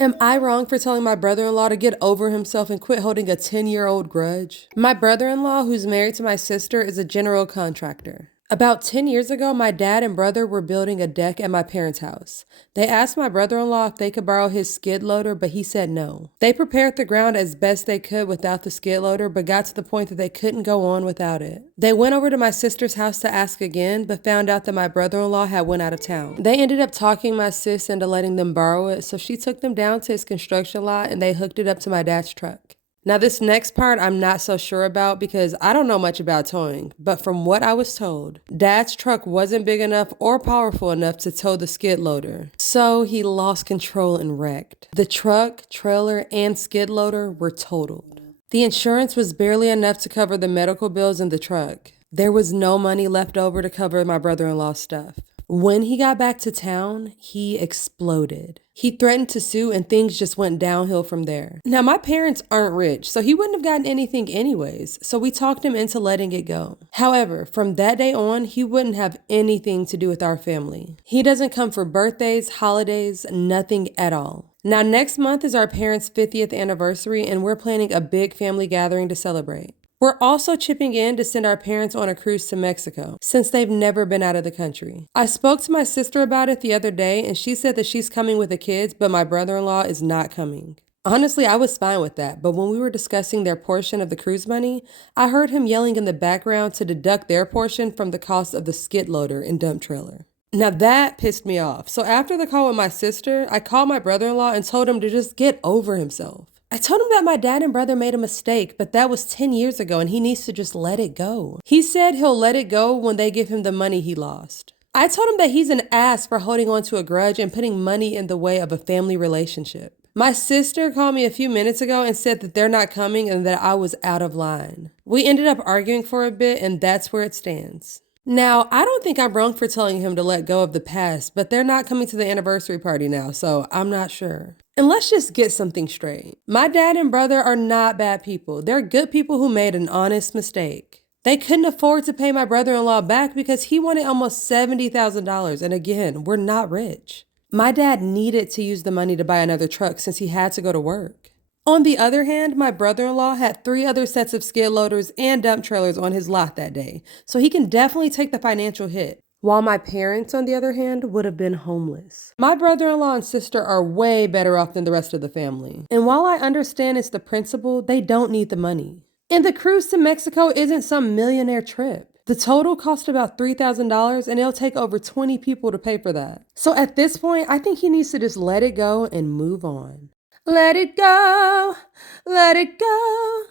Am I wrong for telling my brother-in-law to get over himself and quit holding a 10-year-old grudge? My brother-in-law, who's married to my sister, is a general contractor. About 10 years ago, my dad and brother were building a deck at my parents' house. They asked my brother-in-law if they could borrow his skid loader, but he said no. They prepared the ground as best they could without the skid loader, but got to the point that they couldn't go on without it. They went over to my sister's house to ask again, but found out that my brother-in-law had went out of town. They ended up talking my sis into letting them borrow it, so she took them down to his construction lot and they hooked it up to my dad's truck. Now, this next part I'm not so sure about because I don't know much about towing, but from what I was told, Dad's truck wasn't big enough or powerful enough to tow the skid loader, so he lost control and wrecked. The truck, trailer, and skid loader were totaled. The insurance was barely enough to cover the medical bills in the truck. There was no money left over to cover my brother-in-law's stuff. When he got back to town, he exploded. He threatened to sue and things just went downhill from there. Now, my parents aren't rich, so he wouldn't have gotten anything anyways, so we talked him into letting it go. However, from that day on, he wouldn't have anything to do with our family. He doesn't come for birthdays, holidays, nothing at all. Now, next month is our parents' 50th anniversary, and we're planning a big family gathering to celebrate. We're also chipping in to send our parents on a cruise to Mexico, since they've never been out of the country. I spoke to my sister about it the other day, and she said that she's coming with the kids, but my brother-in-law is not coming. Honestly, I was fine with that, but when we were discussing their portion of the cruise money, I heard him yelling in the background to deduct their portion from the cost of the skid loader and dump trailer. Now that pissed me off, so after the call with my sister, I called my brother-in-law and told him to just get over himself. I told him that my dad and brother made a mistake, but that was 10 years ago and he needs to just let it go. He said he'll let it go when they give him the money he lost. I told him that he's an ass for holding on to a grudge and putting money in the way of a family relationship. My sister called me a few minutes ago and said that they're not coming and that I was out of line. We ended up arguing for a bit and that's where it stands. Now, I don't think I'm wrong for telling him to let go of the past, but they're not coming to the anniversary party now, so I'm not sure. And let's just get something straight. My dad and brother are not bad people. They're good people who made an honest mistake. They couldn't afford to pay my brother-in-law back because he wanted almost $70,000, and again, we're not rich. My dad needed to use the money to buy another truck since he had to go to work. On the other hand, my brother-in-law had 3 other sets of skid loaders and dump trailers on his lot that day, so he can definitely take the financial hit. While my parents, on the other hand, would have been homeless. My brother-in-law and sister are way better off than the rest of the family. And while I understand it's the principle, they don't need the money. And the cruise to Mexico isn't some millionaire trip. The total cost about $3,000 and it'll take over 20 people to pay for that. So at this point, I think he needs to just let it go and move on. Let it go, let it go.